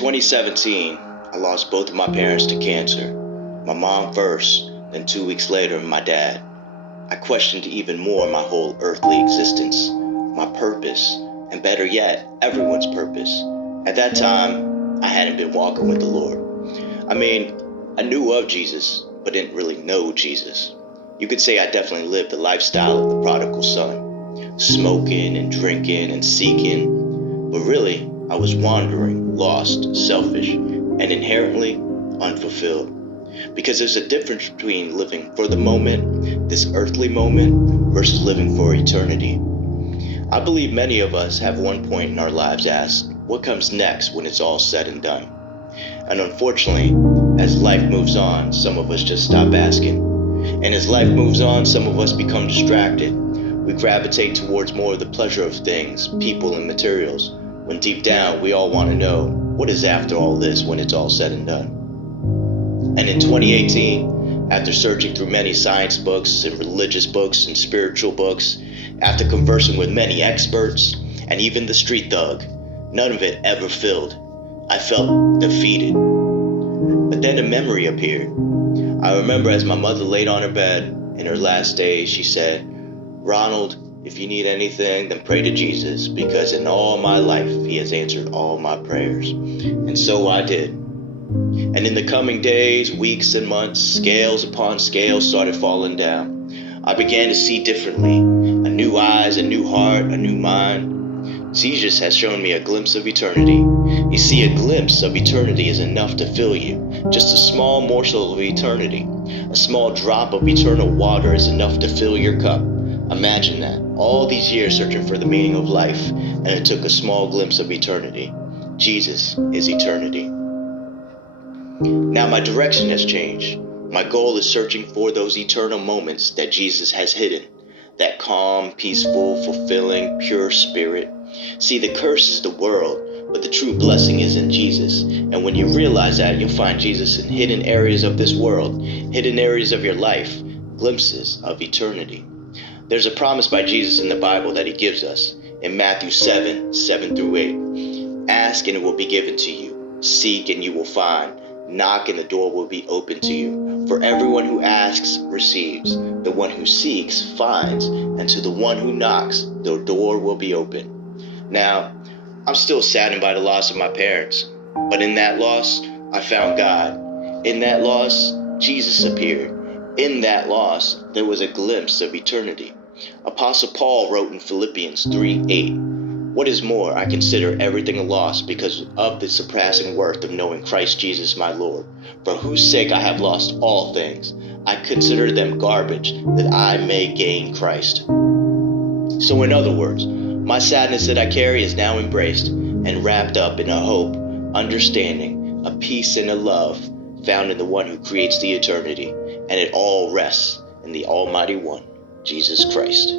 2017, I lost both of my parents to cancer. My mom first, then 2 weeks later, my dad. I questioned even more my whole earthly existence, my purpose, and better yet, everyone's purpose. At that time, I hadn't been walking with the Lord. I knew of Jesus, but didn't really know Jesus. You could say I definitely lived the lifestyle of the prodigal son, smoking and drinking and seeking, but really, I was wandering, lost, selfish, and inherently unfulfilled. Because there's a difference between living for the moment, this earthly moment, versus living for eternity. I believe many of us have one point in our lives asked, what comes next when it's all said and done? And unfortunately, as life moves on, some of us just stop asking. And as life moves on, some of us become distracted. We gravitate towards more of the pleasure of things, people, and materials, when deep down we all want to know, what is after all this when it's all said and done? And in 2018, after searching through many science books and religious books and spiritual books, after conversing with many experts and even the street thug, none of it ever filled. I felt defeated. But then a memory appeared. I remember as my mother laid on her bed in her last days, she said, "Ronald, if you need anything, then pray to Jesus, because in all my life, he has answered all my prayers." And so I did. And in the coming days, weeks, and months, scales upon scales started falling down. I began to see differently. A new eyes, a new heart, a new mind. Jesus has shown me a glimpse of eternity. You see, a glimpse of eternity is enough to fill you. Just a small morsel of eternity. A small drop of eternal water is enough to fill your cup. Imagine that. All these years searching for the meaning of life, and it took a small glimpse of eternity. Jesus is eternity. Now my direction has changed. My goal is searching for those eternal moments that Jesus has hidden. That calm, peaceful, fulfilling, pure spirit. See, the curse is the world, but the true blessing is in Jesus. And when you realize that, you'll find Jesus in hidden areas of this world, hidden areas of your life, glimpses of eternity. There's a promise by Jesus in the Bible that he gives us in Matthew 7:7-8. Ask and it will be given to you. Seek and you will find. Knock and the door will be open to you. For everyone who asks receives. The one who seeks finds. And to the one who knocks, the door will be open. Now, I'm still saddened by the loss of my parents. But in that loss, I found God. In that loss, Jesus appeared. In that loss, there was a glimpse of eternity. Apostle Paul wrote in Philippians 3:8, "What is more, I consider everything a loss because of the surpassing worth of knowing Christ Jesus my Lord, for whose sake I have lost all things. I consider them garbage, that I may gain Christ." So in other words, my sadness that I carry is now embraced and wrapped up in a hope, understanding, a peace and a love found in the one who creates the eternity, and it all rests in the Almighty One, Jesus Christ.